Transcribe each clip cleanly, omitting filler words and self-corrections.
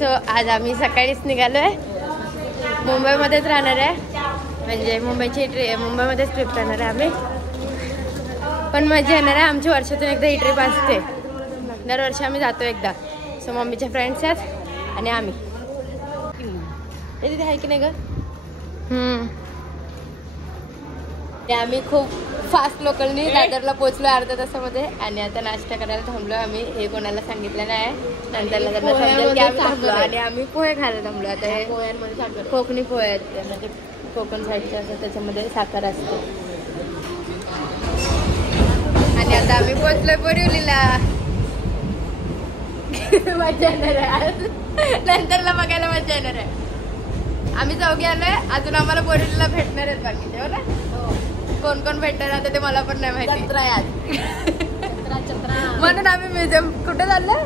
So आज आम्ही सकाळीच निघालोय. मुंबईमध्येच राहणार आहे, म्हणजे मुंबईमध्येच ट्रिप करणार आहे आम्ही. पण मजा येणार आहे. आमची वर्षातून एकदा ही ट्रिप असते. दरवर्षी आम्ही जातो एकदा. सो मम्मीचे फ्रेंड्स आहेत आणि आम्ही. हे तिथे आहे की नाही ग? आम्ही खूप फास्ट लोकलनी दादरला पोहोचलो अर्ध्या तासामध्ये. आणि आता नाश्ता करायला थांबलो आम्ही. हे कोणाला सांगितलं नाही, नंतरला त्यांना समजेल की आम्ही थांबलो. आणि आम्ही पोहे खायला थांबलो. आता हे पोह्यांमध्ये साखर, कोकणी पोहे आहेत, म्हणजे कोकण साईडचे असं, त्याच्यामध्ये साखर असते. आणि आता आम्ही पोहोचलोय बोरिवलीला. मजा येणार आहे. नंतरला बघायला मजा येणार आहे. आम्ही चौघी आलोय. अजून आम्हाला बोरिवलीला भेटणार आहेत बाकीचे, हो ना? कोण कोण भेटणार आता ते मला पण नाही माहिती. म्हणून आम्ही म्युझियम कुठे चाललोय?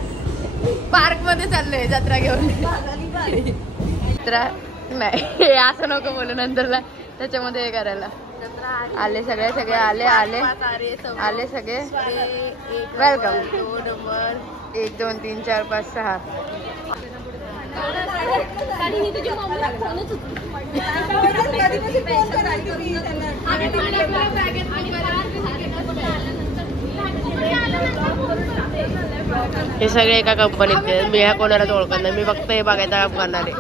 पार्क मध्ये चाललोय जत्रा घेऊन. जत्रा नाही असं नको बोलू नंतरला. त्याच्यामध्ये हे करायला आले सगळे आले सगळे. वेलकम. 1 2 3 4 5 6. हे सगळे एका कंपनीत. मी ह्या कोणालाच ओळखत नाही. मी फक्त हे बघायचं काम करणार आहे.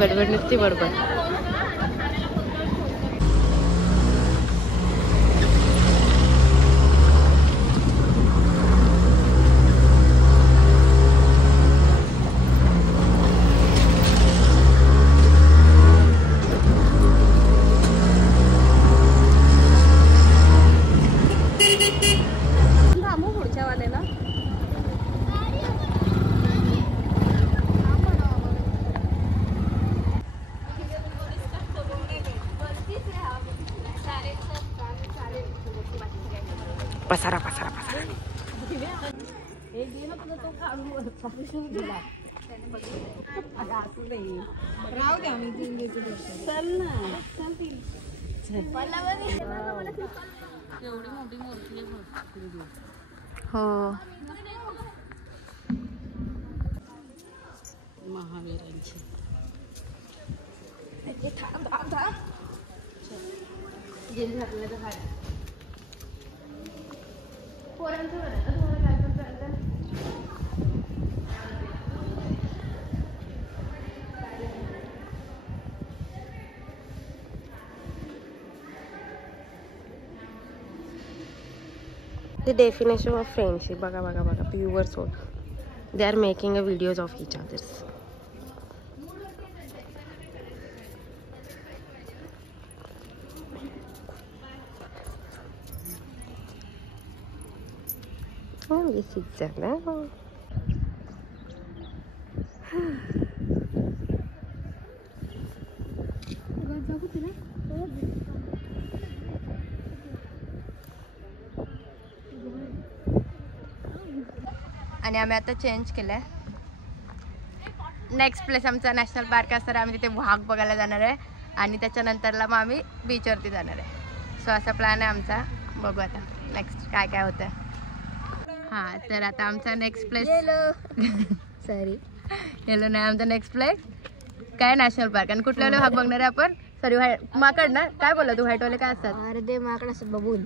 बडबड नुसती बडबड. पसारा. हो महावीरांची. The definition of friendship. Baga. Pure soul. They are making a videos of each others. Oh, yes, it's that. आणि आम्ही आता चेंज केलंय. नेक्स्ट प्लेस आमचा नॅशनल पार्क असणार. आम्ही तिथे वाघ बघायला जाणार आहे आणि त्याच्यानंतरला मग आम्ही बीचवरती जाणार आहे. सो असा प्लॅन आहे आमचा. बघू आता नेक्स्ट काय काय होतं. हां, तर आता आमचा नेक्स्ट प्लेस सॉरी येलो नाही. आमचा नेक्स्ट प्लेस काय नॅशनल पार्क. आणि कुठल्या वाघ बघणार आहे आपण? सॉरी माकड ना? काय बोलला तू? व्हाईटवाले काय असतात? अरे ते माकड असतात. बबूल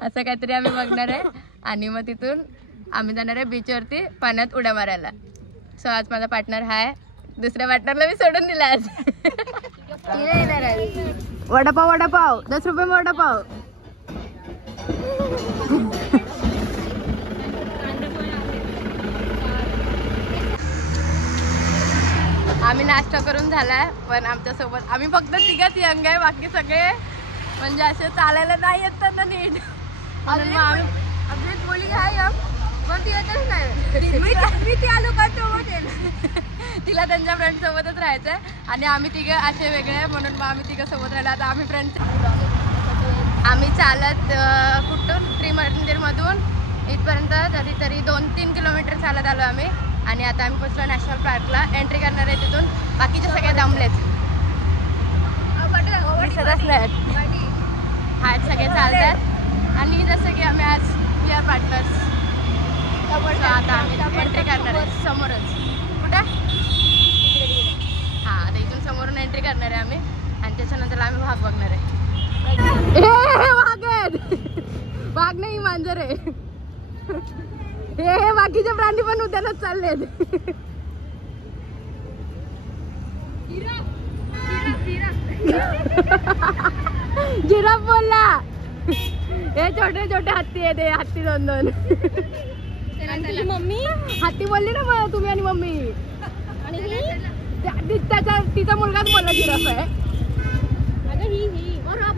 असं काहीतरी आम्ही बघणार आहे. आणि मग तिथून आम्ही जाणार आहे बीचवरती पाण्यात उड्या मारायला. सो आज माझा पार्टनर हा आहे. दुसऱ्या पार्टनरला मी सोडून दिला आज. येणार आहे. वडापाव 10 रुपये में वडापाव. आम्ही नाश्ता करून झालाय. पण आमच्यासोबत आम्ही फक्त तिघच यंग आहे. बाकी सगळे म्हणजे असे चालायला नाही येत त्यांना नीट. म्हणून मग आम्ही बोली आहे पण ती येतच नाही. मी त्या लोकांसोबत येईल. तिला त्यांच्या फ्रेंड सोबतच राहायचंय. आणि आम्ही तिघं असे वेगळे आहे म्हणून मग आम्ही तिघं सोबत राहिलो. आता आम्ही फ्रेंड्स. आम्ही चालत कुठून त्रिमंदिरमधून इथपर्यंत तरी 2-3 किलोमीटर चालत आलो आम्ही. आणि आता आम्ही पोचलो नॅशनल पार्कला. एंट्री करणार आहे तिथून. बाकीचे सगळे दमलेत. दिसतच नाही. आज सगळे चालतात आणि जसं की आम्ही आज वी आर पार्टनर्स. आता आम्ही एंट्री करणार आहे समोरच. कुठं? हां, आता इथून समोरून एंट्री करणार आहे आम्ही आणि त्याच्यानंतर आम्ही वाघ बघणार आहे. वाघ आहेत, वाघ नाही मांजर आहे. हे बाकीचे प्राणी पण उद्यानच चाललेत. जिराफ बोलला. हे छोटे छोटे हत्ती आहेत, हत्ती 2-2. मम्मी हत्ती बोलली ना मग तुम्ही आणि मम्मी. आणि त्याचा तिचा मुलगाच बोलला जिराफ आहे.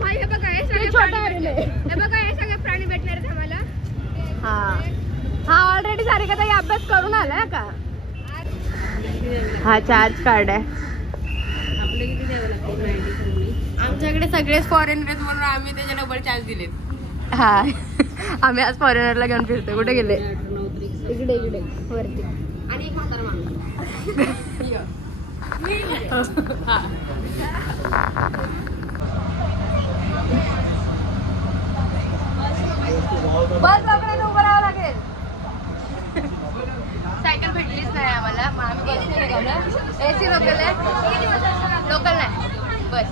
भाई हे बघा, हे सगळे छोटा प्राणी आहे. हे बघा, हे सगळे प्राणी भेटणार आहेत आम्हाला. हा ऑलरेडी सारिका ताई अभ्यास करून आलाय का? हा चार्ज कार्ड आहे. आमच्याकडे सगळेच फॉरेनर्स म्हणून आम्ही त्याचे डबल चार्ज दिलेत. हा आम्ही आज फॉरेनरला घेऊन फिरतो. कुठे गेले? इकडे इकडे वरती. आणि एक म्हातारा माणूस. बस लवकर उभं राहावं लागेल. सायकल भेटलीच नाही आम्हाला, मग आम्ही बसने निघालो. एसी लोकल आहे, लोकल नाही बस.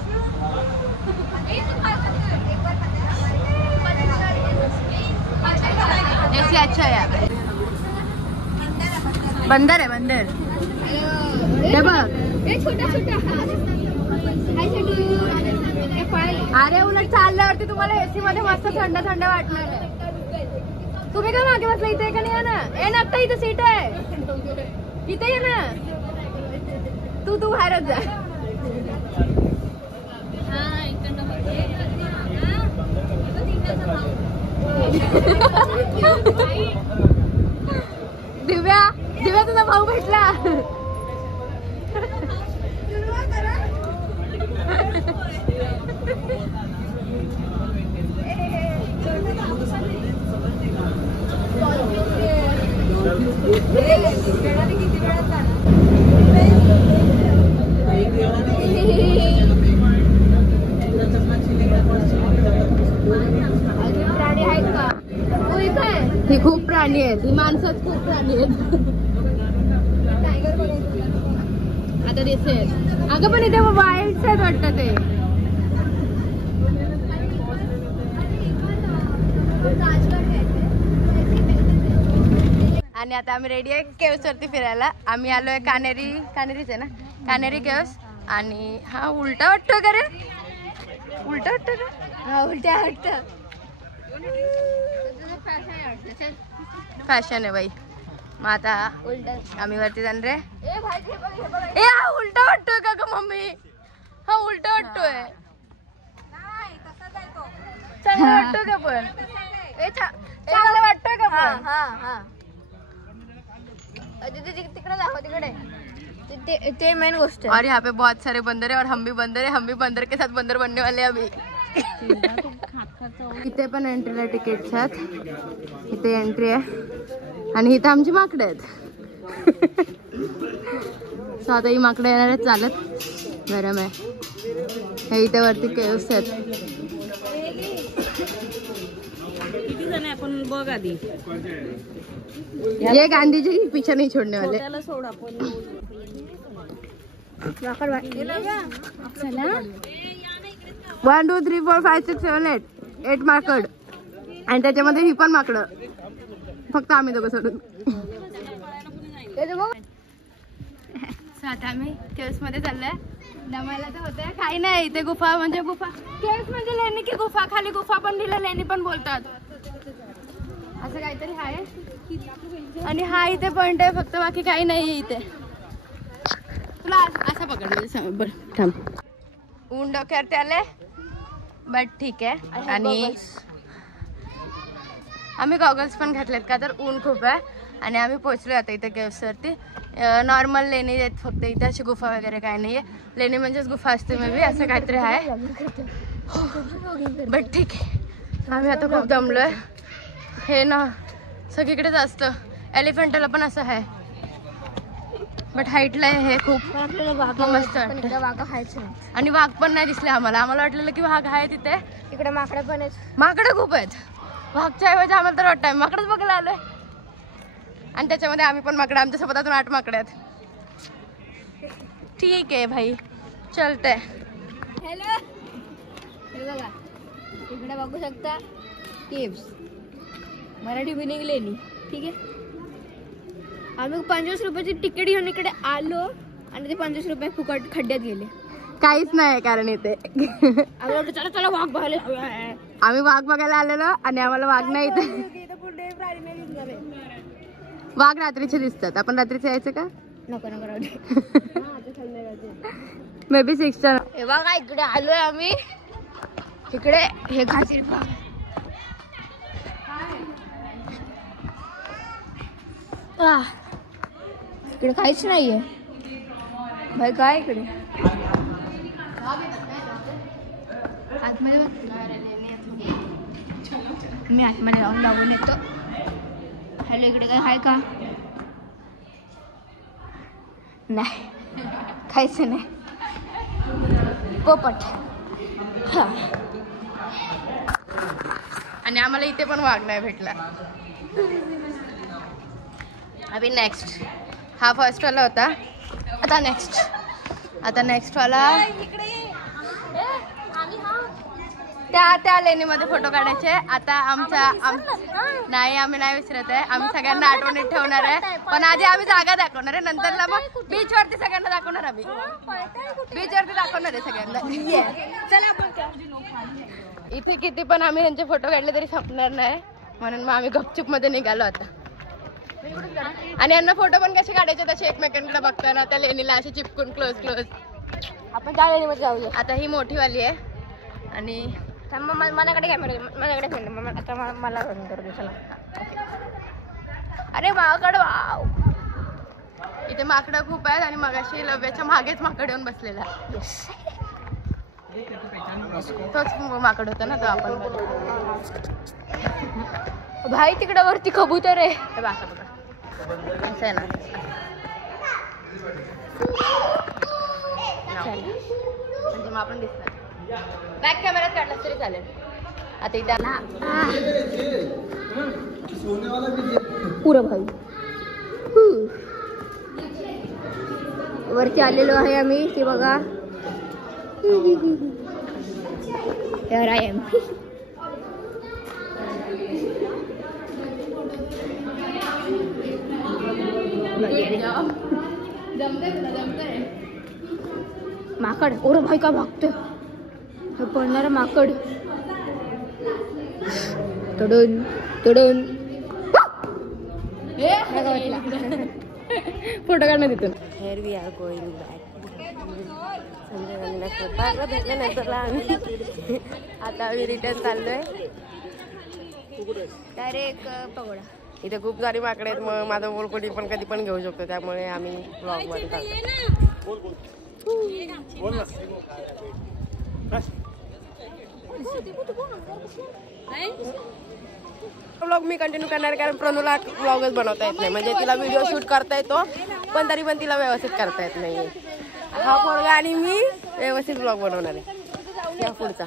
एसी अच्छा है यार. बंदर आहे बंदर. हे बघ, अरे उलट चालल्यावरती तुम्हाला एसी मध्ये मस्त थंड थंड वाटणार आहे. तुम्ही का मागे बसला? इथे का नाही आहे ना? ए ना, इथे सीट आहे, इथे ये ना. तू बाहेरच जा. दिव्या तुझा भाऊ भेटला. प्राणी आहेत का? ही खूप प्राणी आहेत, ही माणसंच खूप प्राणी आहेत. आता दिसेल अगं, पण इथे वाईल्ड आहेत वाटतं ते. आणि आता आम्ही रेडी आहे केव्स वरती फिरायला. आम्ही आलोय कानेरीच आहे ना, कानेरी केव्स. आणि हा उलटा वाटतो का रे? उलटा वाटतो का? हा उलटा वाटतं. फॅशन आहे बाई. मग आता आम्ही वरती जाणार रे. ए हा उलटा वाटतोय का ग मम्मी? हा उलटा वाटतोय. चांगला वाटतोय का पण? चांगला वाटतोय का पण? तिकडे दाखव, तिकडे ते मेन गोष्ट है. और यहाँ पे बहुत सारे बंदर है और हम भी बंदर है. हम भी बंदर के साथ बंदर बनने वाले हैं अभी. इथे पण एंट्रीला तिकीट्स आहेत. इथे एंट्री आहे आणि इथे आमची माकडे आहेत. सो आता ही माकडे येणार आहेत चालत. गरम आहे. हे इथे वरती केव्स आहेत. किती जण आहे आपण बघ आधी. ये गांधी जी पीछे नहीं छोड़ने वाले. त्याला सोड आपण. चला 1 2 3 4 5 6 7 8 माकड. आणि त्याच्यामध्ये ही पण माकडं. फक्त आम्ही दोघं सोडून. आता आम्ही केव्स मध्ये चाललोय. दमायला तर होतंय. काही नाही, इथे गुफा म्हणजे गुफा. केव्स म्हणजे लेणी की गुफा. खाली गुफा पण दिलं, लेणी पण बोलतात. असं काहीतरी आहे. आणि हा इथे पॉइंट आहे फक्त, बाकी काही नाही इथे. तुला असं पकडलं बरं थांब. ऊन डोक्यावरती आले बट ठीक आहे. आणि आम्ही गॉगल्स पण घातलेत का तर ऊन खूप आहे. आणि आम्ही पोहोचलो आता इथे केव्सवरती. नॉर्मल लेणी आहेत फक्त, इथे अशी गुफा वगैरे काही नाही आहे. लेणी म्हणजेच गुफा असते मे बी, असं काहीतरी आहे. बट ठीक आहे. आम्ही आता खूप दमलोय. हे ना सगळीकडेच असतं. एलिफंटाला पण असं आहे. बट हाईटला हे खूप आपल्याला वाघ मस्त पण वाटतं. इकडे वाघ खायचं नाही. आणि वाघ पण नाही दिसले आम्हाला. आम्हाला वाटलेलं की वाघ आहे तिथे. इकडे माकडे पण आहेत. माकडं खूप आहेत. वाघच्या ऐवजी आम्हाला तर वाटतं माकडच बघायला आलोय. आणि त्याच्यामध्ये आम्ही पण माकडं. आमच्या सोबत अजून 8 माकडे आहेत. ठीक आहे भाई, चलते. हॅलो, हे बघा इकडे बघू शकता केव्स. मराठी मिनिंग लेणी. ठीक आहे. आम्ही 25 रुपयाची तिकीट घेऊन इकडे आलो आणि ते 25 रुपये फुकट खड्ड्यात गेले. काहीच नाही कारण इथे. आम्ही वाटलं चला चला वाघ बघायला. आम्ही वाघ बघायला आलेलो आणि आम्हाला वाघ नाही इथे. वाघ रात्रीचे दिसतात. आपण रात्रीचे यायचं का? नको नको राहू दे. May be 6च्या. हे बघा इकडे आलोय आम्ही. इकडे हे घासीर बाग. इकडे काहीच नाहीये भाई. काय इकडे आतमध्ये मी आतमध्ये जाऊन येतो. हॅलो, इकडे काय आहे का? नाही, खायचं नाही. पोपट. हा. आणि आम्हाला इथे पण वाघ नाही भेटला. अभि नेक्स्ट. हा फर्स्ट वाला होता. आता नेक्स्ट वाला. त्या लेणीमध्ये फोटो काढायचे. आता नाही, आम्ही नाही विसरत आहे. आम्ही सगळ्यांना आठवणीत ठेवणार आहे. पण आधी आम्ही जागा दाखवणार आहे. नंतरला मग बीच वरती सगळ्यांना दाखवणार. आम्ही बीच वरती दाखवणार आहे सगळ्यांना. इथे किती पण आम्ही यांचे फोटो काढले तरी संपणार नाही. म्हणून मग आम्ही गपचूप मध्ये निघालो आता. आणि यांना फोटो पण कसे काढायचे तसे एकमेकांकडे बघताना त्या लेणीला असे चिपकून क्लोज. आपण त्या लेणीमध्ये जाऊया. आता ही मोठी वाली आहे. आणि माझ्याकडे कॅमेरा. माझ्याकडे फिल्म. आता मला करू. चला. अरे माकड. वाव. इथे माकडं खूप आहेत. आणि मगाशी लव्याच्या मागेच माकड येऊन बसलेला. तोच माकड होता ना तो आपण. भाई तिकडे वरती कबूतर आहे. बघा असं आहे ना. म्हणजे मग आपण दिसणार. बॅक कॅमेरात काढला तरी चालेल. आता इथे पुरं भाई. वरती आलेलो आहे आम्ही. ते बघा. Here I am. माकड. ओरे भाई का भागतोय. हे पळणारं माकड. तडून तडून. फोटो काढणं तिथून. Here we are going back. स्वतःला भेटल्यानंतर आम्ही आता आम्ही रिटर्न चाललोय. Direct pagoda. इथे खूप सारी माकडे आहेत. मग माझं बोल कोणी पण कधी पण घेऊ शकतो. त्यामुळे आम्ही ब्लॉग मध्ये टाकतो. ब्लॉग मी कंटिन्यू करणार कारण प्रणूला ब्लॉगच बनवता येत नाही. म्हणजे तिला व्हिडिओ शूट करता येतो पण तरी पण तिला व्यवस्थित करता येत नाही. हा पोरगा आणि मी व्यवस्थित ब्लॉग बनवणार आहे या पुढचा.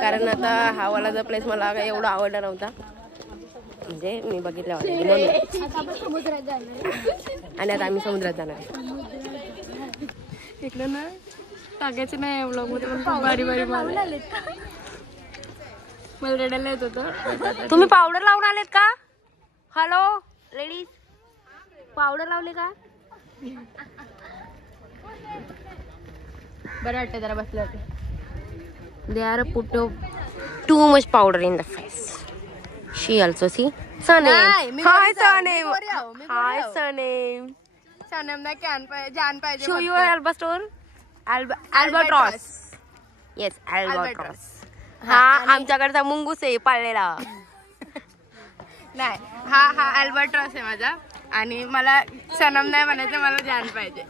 कारण आता हा वाला जो प्लेस मला एवढा आवडला नव्हता. म्हणजे मी बघितल्यावर आणि आता आम्ही समुद्रात जाणार आहे. इकडे ना टाकायचं नाही ब्लॉग मध्ये. पण बारी मला रडायला येत होतं. तुम्ही पावडर लावून आलेत का? हॅलो लेडीज, पावडर लावले का? बरं वाटतं जरा बसलं होते. They are put too much powder in the face. She also see. Sanem. Hi Sanem. Hi Sanem. Sanam ना जान पाहिजे. Show your albatross. Albatross. Yes, albatross. हा आमच्याकडचा मुंगूस आहे पाळलेला. नाही, हा अल्बर्ट्रॉस आहे माझा. आणि मला सनम नाही म्हणायचं, मला जान पाहिजे.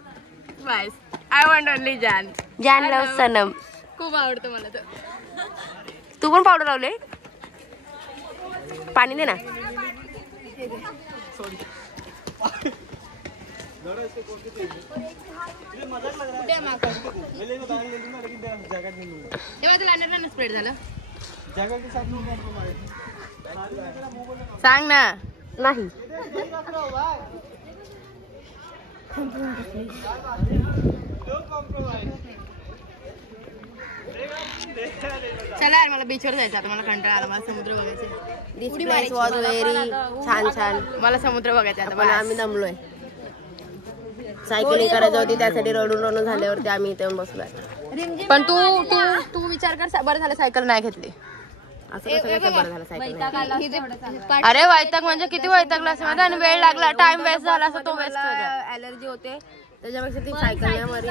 बस, आय वॉन्ट ओनली जान. जान लव सनम. खूप आवडतं मला तो. तू पण पावडर लावले? पाणी दे ना. स्प्रेड झालं सांग ना. नाही चला यार मला बीचवर जायचं आता. मला कंटाळा आला. मला समुद्र बघायचं. दिस प्लेस वॉज व्हेरी छान छान. मला समुद्र बघायचा आता. पण आम्ही दमलोय. सायकलिंग करायची होती त्यासाठी रडून रडून झाल्यावरती आम्ही इथे बसलोय. पण तू तू तू विचार कर. बरं झालं सायकल नाही घेतली. असं कसं काय बरं झालं सायकल. अरे वैताग म्हणजे किती वैतागला असं माहिती. आणि वेळ लागला. टाइम वेस्ट झाला असं तो वेस्ट ॲलर्जी होते त्याच्यापेक्षा ती सायकल नाही बरी.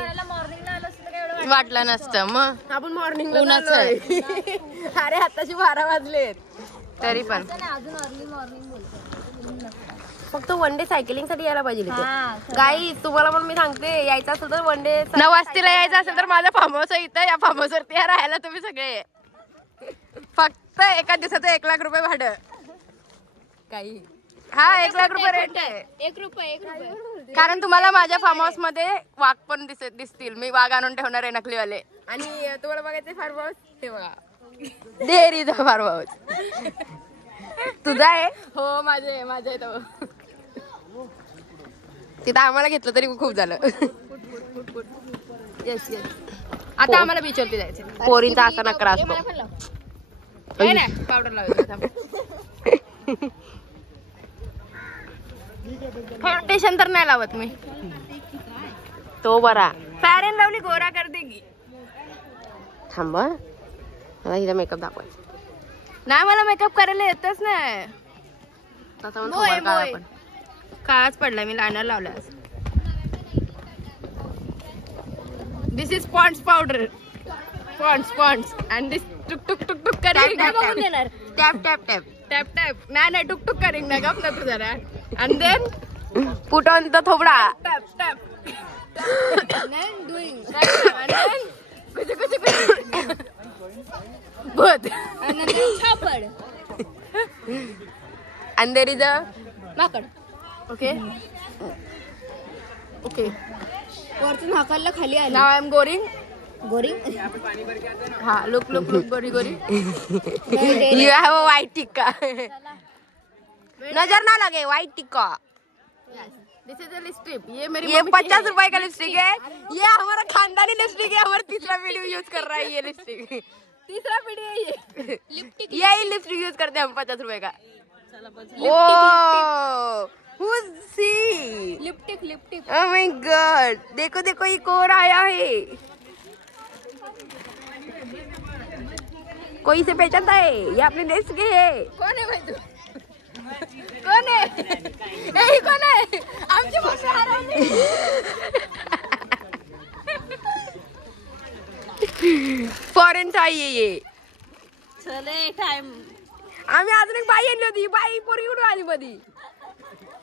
वाटलं नसतं मग. आपण मॉर्निंग उन्हाचं आहे. अरे आताशी 12 वाजलेत. तरी पण फक्त वन डे सायकलिंग साठी यायला पाहिजे गाई. तुम्हाला पण मी सांगते यायचं असेल तर वन डे 9 वाजता यायचं असेल तर माझा फार्म हाऊस आहे इथं. या फार्म हाऊस वरती राहायला तुम्ही सगळे. फक्त एका दिवसाचं 1 लाख रुपये भाडं. काही हा 1 लाख रुपये रेंट आहे. 1 रुपये. कारण तुम्हाला माझ्या फार्म हाऊस मध्ये वाघ पण दिसतील. मी वाघ आणून ठेवणार आहे नकलीवाले. आणि तुम्हाला बघायचं फार्म हाऊस ते बघा. डेअरीचा फार्म हाऊस तुझा आहे. हो माझे माझे आहे तो. तिथं आम्हाला घेतलं तरी खूप झालं. Yes yes. आता आम्हाला बीचवरती जायचं. पोरींचा असा नकरा असतो. पावडर लावायचं. फाउंडेशन तर नाही लावत मी. तो बरा. फेअर अँड लवली गोरा कर देगी. थांबा मला हिचा मेकअप दाखवायचा. नाही मला मेकअप करायला येतच नाही. तसा पण थोबाड काळा पण. काळाच पडला. मी लायनर लावला. This is Pond's powder. Pond's and this टुक टुक टुक टुक करेंगे. Tap tap tap tap tap. नाही टुक टुक करेंगे. गप ना तू जरा. And then put on the थोबडा. Tap tap. Both. छापड. And there is a माकड. okay. Okay. वरतून हाकायला खाली आली. Now I am going. गोरी. हा look गोरी गोरी. You have a white टिक्का. नजर ना लगे white tikka. This is a lipstick. ये 50 रुपए का लिपस्टिक है. ये हमारा खानदानी लिपस्टिक है. हमारा तीसरा वीडियो यूज कर रहा है ये लिपस्टिक. तीसरा पीढ़ी है ये. यही लिपस्टिक यूज करते हैं हम 50 रुपए का. ओह who's she? लिपटिक. Oh my god. देखो देखो ये कौन आया है. कोई से पहचानता है. ये अपने देश के है. कौन है भाई तू. कोण आहे. कोण आहे. आमची भाषा हरवली. फॉरेन आहे ये. चले टाइम. आम्ही अजून एक बाई आणली होती. बाई पोरगी कुठून आली मधी.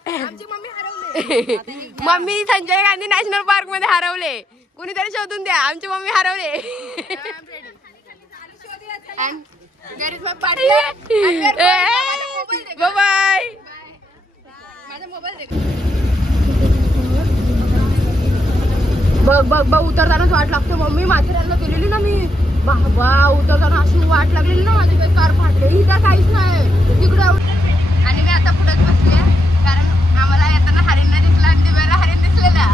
आमची मम्मी हरवले. Mummy Sanjay Gandhi national park मध्ये हरवले. कुणीतरी शोधून द्या. आमची मम्मी हरवले. There is my partner. Bye bye. माझा मोबाईल दे. बघ उतरतानाच वाट लागते. मम्मी माथेरानला गेलेली ना मी. बाबा उतरताना अशी वाट लागलेली ना माझी कार फाटलेली. इथं काहीच नाही तिकडे. आणि मी आता पुढेच बसले कारण आम्हाला येताना हरिण नाही दिसला आणि दिव्याला हरिण दिसलेला.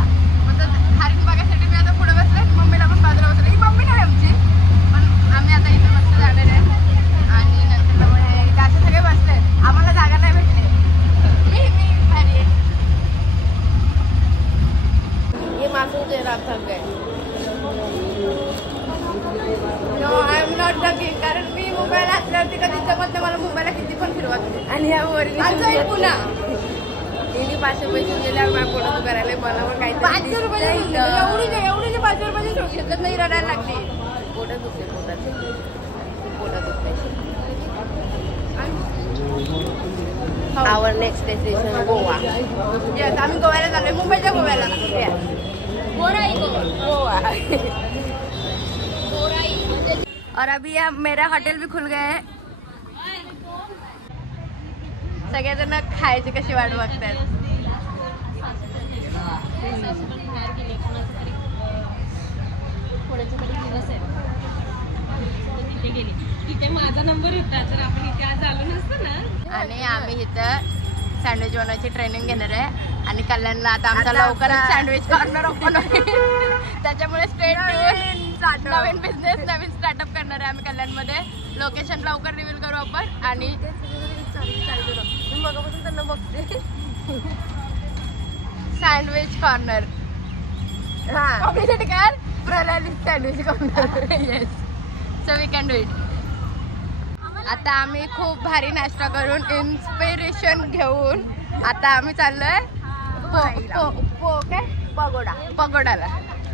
हरिण बघायसाठी मी आता पुढे बसले. मम्मीला पण बाजूला बसले. ही मम्मी नाही आमची पण आम्ही आता इथं मस्त जाणार आहे. आणि नंतर जास्त सगळे बसले. आम्हाला जागा नाही भेटली. मी भारी आहे. ये मासूम चेहरा थक गए. No I am not talking. कारण मी मोबाईल असल्यावरती कधी जमत नाही. मला मोबाईलला किती पण फिरवत. आणि ह्या वरील पुन्हा तिने 500 पैसे दिल्यावर माझ्या पोटात करायला मला पण काही 500 रुपये एवढी 500 रुपये सोडू शकत नाही. रडायला लागली. पोटात दुखते पोटात दुखते. आवर नेक्स्ट डेस्टिनेशन गोवा. येस आम्ही गोव्याला चाललोय. मुंबईच्या गोव्याला. गोवा. और अभी मेरा हॉटेल भी खुल गया है. सगळेजण खायची कशी वाट बघतात. माझा नंबर होता जर आपण इथे आज आलो नसतो ना. आणि आम्ही इथं सँडविच बनवायची ट्रेनिंग घेणार आहे आणि कल्याणला आता आमचा लवकरच सँडविच कॉर्नर ओपन होईल. त्याच्यामुळे नवीन बिझनेस नवीन स्टार्टअप करणार आहे आम्ही कल्याणमध्ये. लोकेशन लवकर रिव्हील करू आपण. आणि त्यांना बघते sandwich corner Pranali sandwich corner. Yes, so we can do it. आता आम्ही खूप भारी नाश्ता करून इन्स्पिरेशन घेऊन आता आम्ही चाललोय पगोडाला.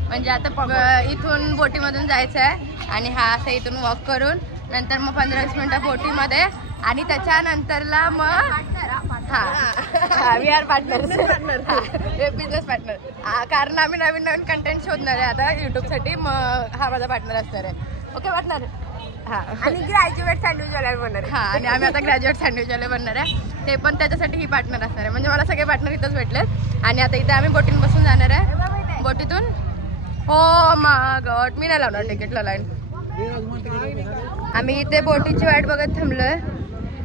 म्हणजे आता इथून बोटीमधून जायचं आहे आणि हा असं इथून वॉक करून नंतर मग 15-20 मिनिटं बोटीमध्ये आणि त्याच्यानंतरला मग we are partner business partner. कारण आम्ही नवीन नवीन कंटेंट शोधणार आहे आता युट्यूबसाठी. मग हा माझा पार्टनर असणार आहे. Okay partner. हा, आणि ग्रॅज्युएट सँडविचवाला बनणार आहे. हा, आणि आम्ही आता ग्रॅज्युएट सँडविचवाले बनणार आहे. ते पण त्याच्यासाठी ही पार्टनर असणार आहे. म्हणजे मला सगळे पार्टनर इथंच भेटलेत. आणि आता इथे आम्ही बोटीन बसून जाणार आहे. बोटीतून हो मा गॉड, मी नाही लावणार तिकीटला लाईन. आम्ही इथे बोटीची वाट बघत थांबलोय.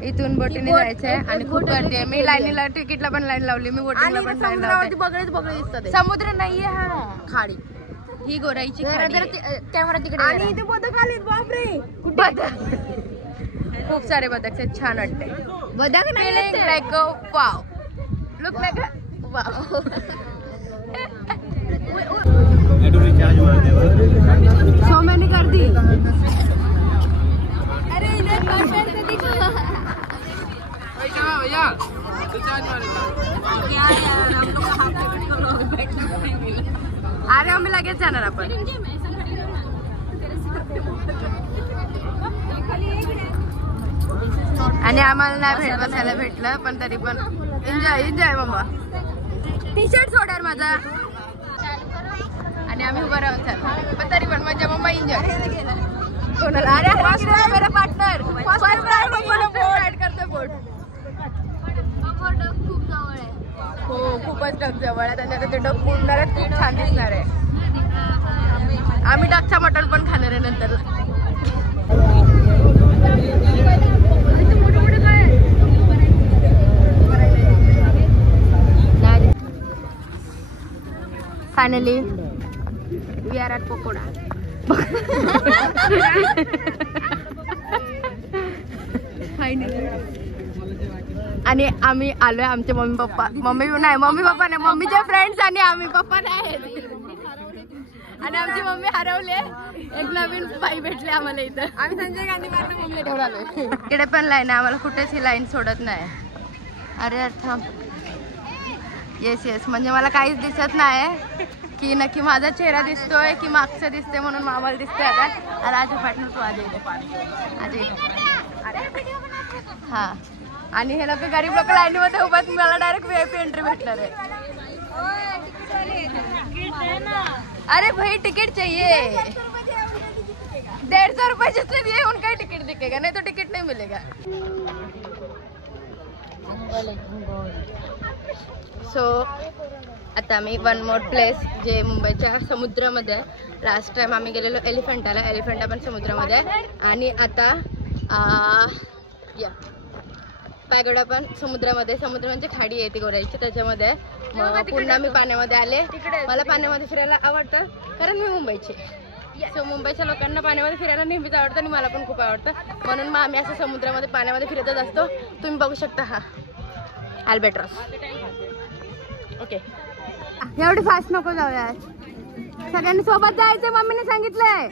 इथून बोटीने जायचंय आणि खूप गर्दी आहे. मी लाईनीला तिकीटला पण लाईन लावली. मी बोटिंगला पण लाईन लावते. बगळेच दिसतात. समुद्र नाहीये हा, खाडी. ही गोराईची कॅमेरा तिकडे. आणि इथे बदक आलीत. बापरे, खूप सारे बदक आहेत. छान वाटते. बदक Feeling like a wow. Look like a wow. So many गर्दी. अरे इधर भाषण कधी अरे आम्ही लगेच जाणार आपण. आणि आम्हाला नाही बसायला भेटलं पण तरी पण enjoy enjoy mamma. T shirt सोडार माझा. आणि आम्ही उभं राहून चाललो पण तरी पण माझ्या मम्मा एन्जॉय. कोणाला अरे मेरा पार्टनर ऍड करतो बोट. खूप जवळ आहे. हो खूपच डग जवळ आहे. त्याच्यात ते डग बुडणारच खूप छान दिसणार आहे. आम्ही डगचा मटण पण खाणार आहे नंतर. Finally we are at pakoda. आणि आम्ही आलोय. आमचे मम्मी पप्पा मम्मी पप्पा नाही मम्मीचे फ्रेंड्स आणि आम्ही पप्पा नाही. आणि आमची मम्मी हरवले. एक नवीन बाई भेटले आम्हाला इथं. आम्ही संजय गांधी मार्ग मम्मीला ठेवून आलोय. इकडे पण लाईन आहे. आम्हाला कुठेच ही लाईन सोडत नाही. अरे थांब. येस येस, म्हणजे मला काहीच दिसत नाही की नक्की माझा चेहरा दिसतोय की मागचं दिसतोय म्हणून आम्हाला दिसतोय आता. अरे आज पार्टनर तू आज हा. आणि हे लोक गरीब लोक लाईनीमध्ये उभात. मला डायरेक्ट VIP एंट्री भेटणार आहे. अरे भाई टिकट चाहिए. 150 रुपये जितने दिए उनका ही टिकट दिखेगा, नहीं तो टिकट नहीं मिलेगा. सो आता आम्ही वन मोर प्लेस जे मुंबईच्या समुद्रामध्ये. लास्ट टाइम आम्ही गेलेलो एलिफंटाला. एलिफंटा पण समुद्रामध्ये आहे. आणि आता या पॅगोडा पण समुद्रामध्ये. समुद्र म्हणजे खाडी आहे ती गोराईची त्याच्यामध्ये. मग पुन्हा मी पाण्यामध्ये आले. मला पाण्यामध्ये फिरायला आवडतं कारण मी मुंबईची. सो मुंबईच्या लोकांना पाण्यामध्ये फिरायला नेहमीच आवडतं आणि मला पण खूप आवडतं. म्हणून मग आम्ही असं समुद्रामध्ये पाण्यामध्ये फिरतच असतो. तुम्ही बघू शकता हा अल्बेट्रॉस. ओके एवढी फास्ट नको जाऊया. सगळ्यांनी सोबत जायचंय. मम्मीने सांगितलंय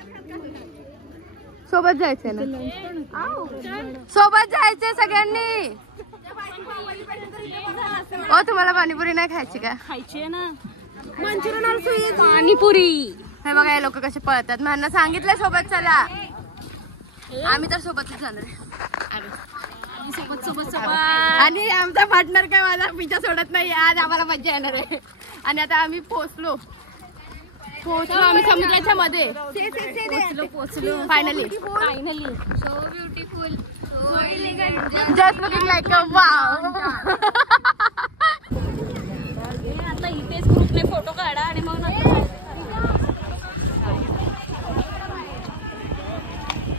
सोबत जायचंय ना. सोबत जायचंय सगळ्यांनी. ओ तुम्हाला पाणीपुरी नाही खायची का? खायची ना मंचुरियन पाणीपुरी. हे बघा हे लोक कसे पळतात. मला सांगितलंय सोबत चला. आम्ही तर सोबतच जाणार आहे. सोबत आणि आमचा पार्टनर काय माझा पिछा सोडत नाही. आज आम्हाला मजा येणार आहे. आणि आता आम्ही पोहोचलो आम्ही समुद्राच्या मध्ये. पोचलो finally so beautiful. Just looking like a wow. आता इथेच ग्रुपने फोटो फोटो काढा आणि मग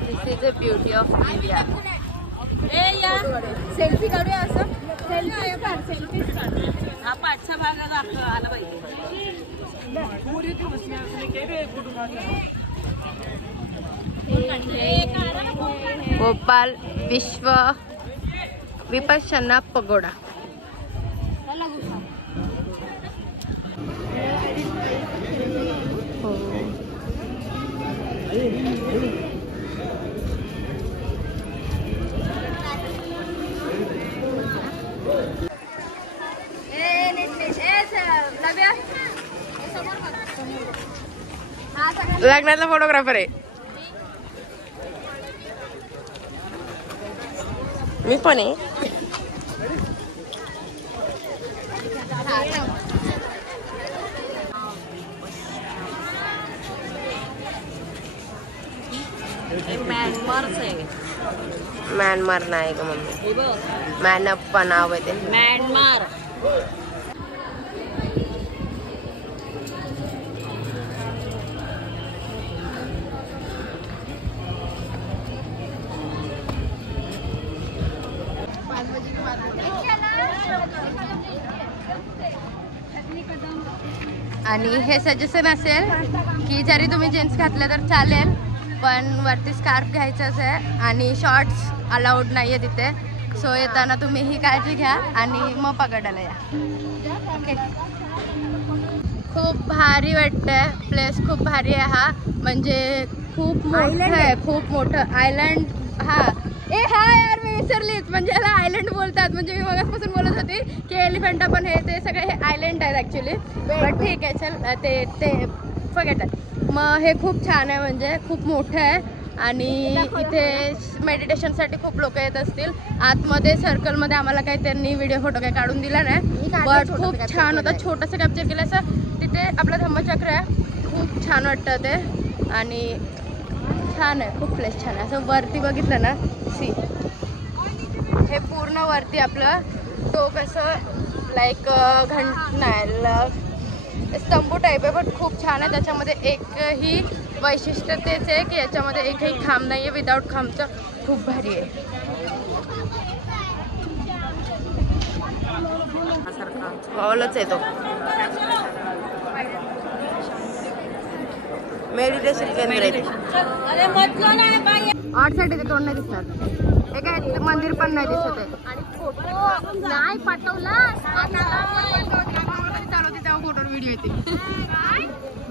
this is the beauty of India. Selfie काढूया असं. सेल्फी हा पाठचा भाग आला पाहिजे. भोपाल विश्व विपश्यना पगोडा. हो. लग्नातला फोटोग्राफर आहे मी पण आहे. म्यानमार नाही का मम्मी मॅनप्पा नाव आहे ते. म्यानमार. आणि हे सजेशन असेल की जरी तुम्ही जीन्स घातलं तर चालेल पण वरती स्कार्फ घ्यायचंच आहे आणि शॉर्ट्स अलाउड नाही आहे तिथे. सो येताना तुम्ही ही काळजी घ्या आणि मग पगडायला या. ओके. खूप भारी वाटतंय. प्लेस खूप भारी आहे हा. म्हणजे खूप मोठं आहे. खूप मोठं आयलँड. हा यार मी विसरलीच. म्हणजे याला आयलँड बोलतात. म्हणजे मी मगाचपासून बोलत होती की एलिफंटा पण हे ते सगळे हे आयलँड आहेत ॲक्च्युली. बट ठीक आहे चल ते फगेटात. मग हे खूप छान आहे. म्हणजे खूप मोठं आहे आणि इथे मेडिटेशनसाठी खूप लोक येत असतील. आतमध्ये सर्कलमध्ये आम्हाला काही त्यांनी व्हिडिओ फोटो काही काढून दिला नाही बट खूप छान होता. छोटंसं कॅप्चर केलं असं. तिथे आपलं धम्मचक्र आहे. खूप छान वाटतं ते आणि छान आहे. खूप प्लेस छान आहे. असं वरती बघितलं ना सी हे पूर्ण वरती आपलं टोक असं लाईक स्तंभू टाईप आहे बट खूप छान आहे. त्याच्यामध्ये एकही वैशिष्ट्य तेच आहे की याच्यामध्ये एकही खांब नाही आहे. विदाऊट खांबचं खूप भारी आहे. हॉलच आहे तो. मेडिटेशन केंद्र आहे. आर्टसाठी ते तोंड नाही दिसणार. हे काय मंदिर पण नाही दिसत आहे. नाही पाठवला चालवते तेव्हा फोटो व्हिडिओ येते.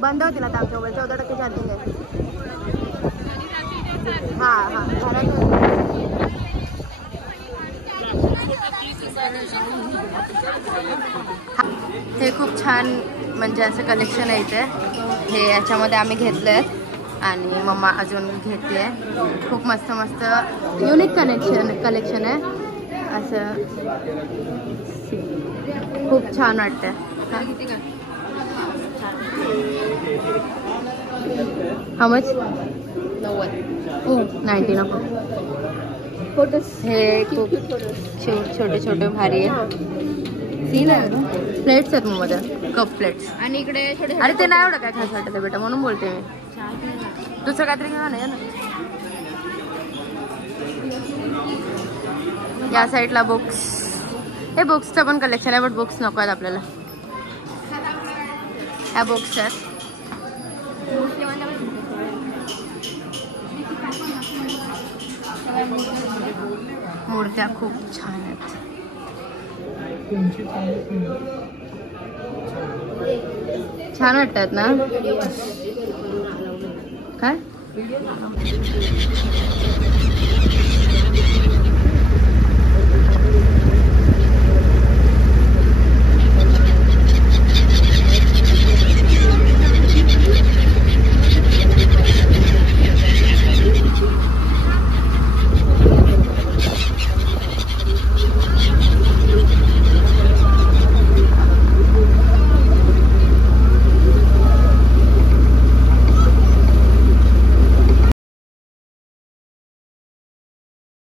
बंद होतील आता आमच्या मोबाईल. 14% चार्जिंग आहे. हा हे खूप छान म्हणजे असं कलेक्शन आहे इथे. हे याच्यामध्ये आम्ही घेतले आहेत आणि मम्मा अजून घेते. खूप मस्त मस्त युनिक कलेक्शन आहे. असं खूप छान वाटतं. How much? 90 नको. हे खूप छोटे छोटे भारी आहे. सीन आहे. प्लेट्स आहेत मग मध्ये कप प्लेट्स. आणि इकडे छोटे. अरे ते नाही एवढं काय खास वाटतं बेटा म्हणून बोलते मी. दुसरं काहीतरी घ्या ना. या साईडला बुक्स. हे बुक्सचं पण कलेक्शन आहे बट बुक्स नको आहेत आपल्याला. ह्या बुक्स आहेत. मूर्त्या खूप छान आहेत. छान वाटतात ना. काय